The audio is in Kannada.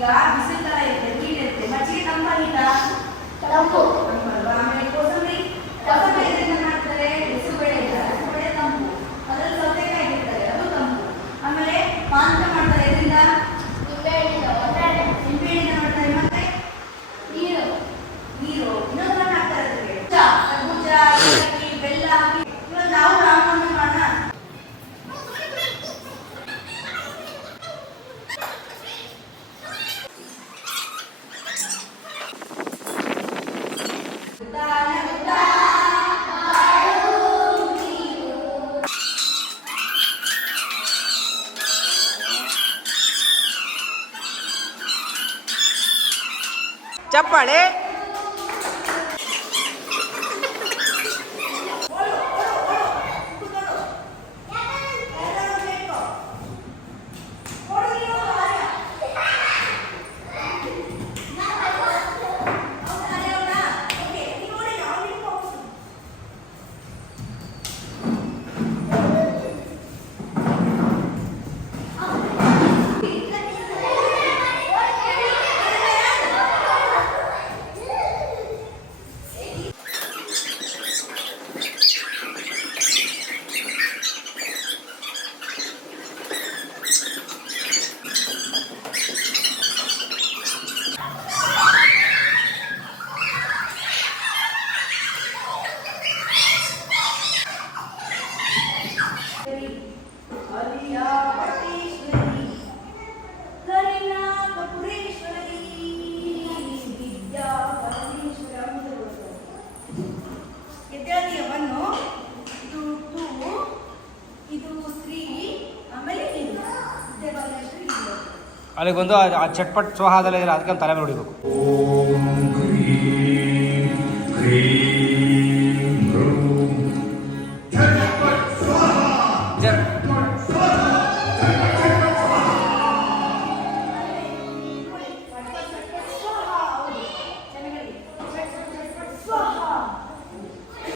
ಈಗ ಬಿಸಿಲು ತರ ಇರುತ್ತೆ, ನೀರಿರುತ್ತೆ, ಮಜ್ಜಿಗೆ ತಂಪಾಗಿತ್ತಾ? ತಂಪು. ಆಮೇಲೆ ಕೋಸಂಬರಿ ಇದರಿಂದ ಮಾಡ್ತಾರೆ, ಹೆಸರುಬೇಳೆ ತಂಪು, ಅದರಲ್ಲಿ ಸೌತೆಕಾಯಿ ಇರ್ತಾರೆ, ಅದು ತಂಪು. ಆಮೇಲೆ ಪಾನಕ ಮಾಡ್ತಾರೆ, ಇದರಿಂದ ನಿಂಬೆಹಣ್ಣಿಂದ ಮಾಡ್ತಾರೆ. ಮತ್ತೆ ನೀರು ಇನ್ನೊಂದು ಹಾಕ್ತಾರೆ, ಅದಕ್ಕೆ ಕರ್ಬೂಜ, ಏಲಕ್ಕಿ, ಬೆಲ್ಲ ಹಾಕಿ. ಇವಾಗ ನಾವು ರಾಮನವಮಿ ಮಾಡೋಣ. ಚಪ್ಪಾಳೆ. ಅಲ್ಲಿಗೆ ಬಂದು ಆ ಚಟ್ಪಟ್ ಸ್ವಾಹಾದಲ್ಲ ಅದಕ್ಕೆ ತಲೆ ಮೇಲೆ ಹೊಡಿಬೇಕು.